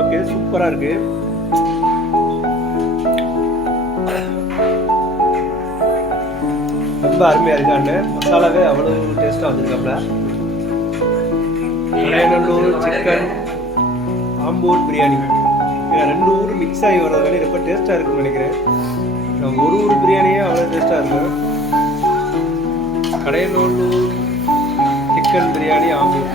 Okay, சூப்பராக இருக்கு. ரொம்ப அருமையாக இருக்காங்க. மசாலாவே அவ்வளோ டேஸ்ட்டாக வந்திருக்காப்ல. கடையநல்லூர் சிக்கன் ஆம்பூர் பிரியாணி, ரெண்டு ஊர் மிக்ஸ் ஆகி வர்றதுனால ரொம்ப டேஸ்ட்டாக இருக்குன்னு நினைக்கிறேன். ஒரு ஊர் பிரியாணியே அவ்வளோ டேஸ்ட்டாக இருக்கும். கடையநல்லூர் சிக்கன் பிரியாணி ஆம்பூர்.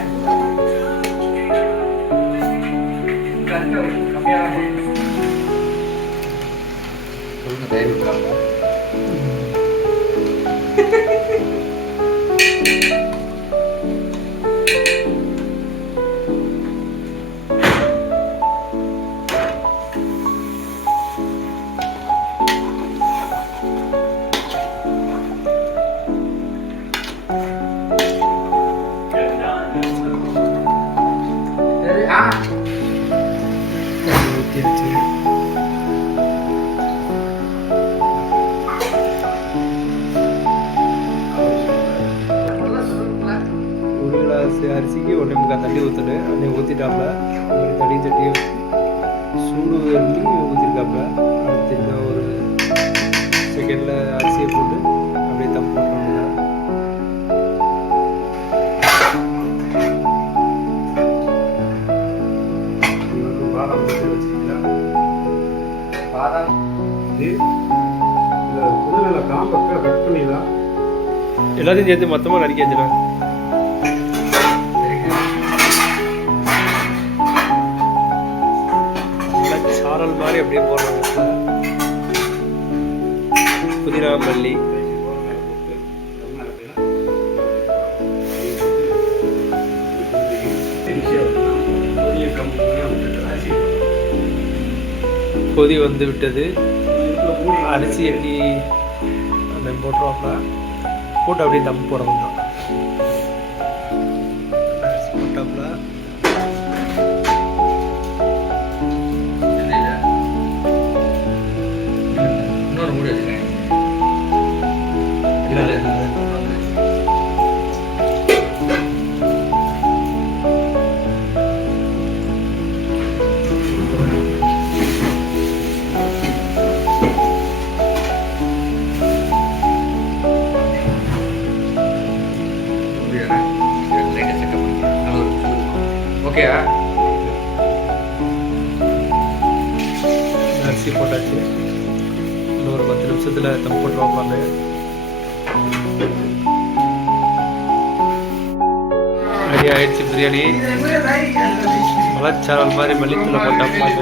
அரிசிக்கு 1.25 தண்ணி ஊற்றணும். அன்னை ஊற்றிட்டாப்புல ஒரு தனி சட்டியை சூடு பண்ணி ஊற்றிருக்காப்புல. அடுத்து ஒரு செகண்டில் அரிசியை போட்டு அப்படியே தம் போட்டுருவாங்க. பாதாம் வச்சுருக்கீங்களா? பாதாம் புதுநெல்லை காம்பை கட் பண்ணிடலாம். எல்லாத்தையும் சேர்த்து மொத்தமாக நறுக்கி வச்சுருவேன். சாரல் மாதிரி அப்படியே போடுறாங்க. புதினா மல்லி கொதி வந்து விட்டது. அரிசி எப்படி அந்த போட்டுருவாப்ல போட்டு அப்படியே தம் போடணும் தான். அரிசி போட்டாப்புல ஓகே. அரிசி போட்டாச்சு. இன்னொரு 10 நிமிஷத்தில் தம் போட்டு வைப்பாங்க. ரெடி ஆயிடுச்சு பிரியாணி. மலைச்சாரல் மாதிரி மல்லித்தூளை போட்டாப்பாங்க.